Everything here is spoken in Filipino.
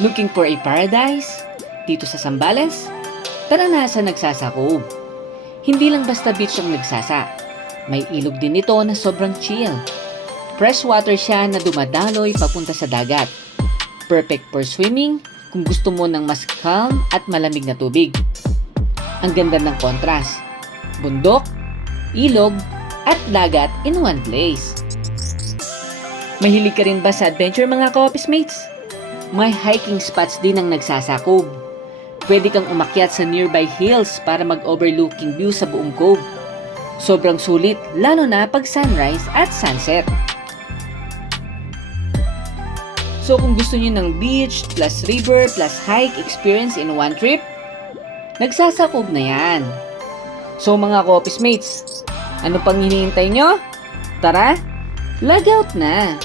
Looking for a paradise? Dito sa Zambales? Tara na sa Nagsasakub. Hindi lang basta beach ang nagsasa. May ilog din ito na sobrang chill. Fresh water siya na dumadaloy papunta sa dagat. Perfect for swimming kung gusto mo ng mas calm at malamig na tubig. Ang ganda ng contrast. Bundok, ilog, at dagat in one place. Mahilig ka rin ba sa adventure mga ka-office mates? May hiking spots din ang Nagsasakub. Pwede kang umakyat sa nearby hills para mag-overlooking view sa buong cove. Sobrang sulit lalo na pag sunrise at sunset. So kung gusto niyo ng beach plus river plus hike experience in one trip, Nagsasakub na yan. So mga ka-office mates, ano pang hinihintay nyo? Tara, log out na!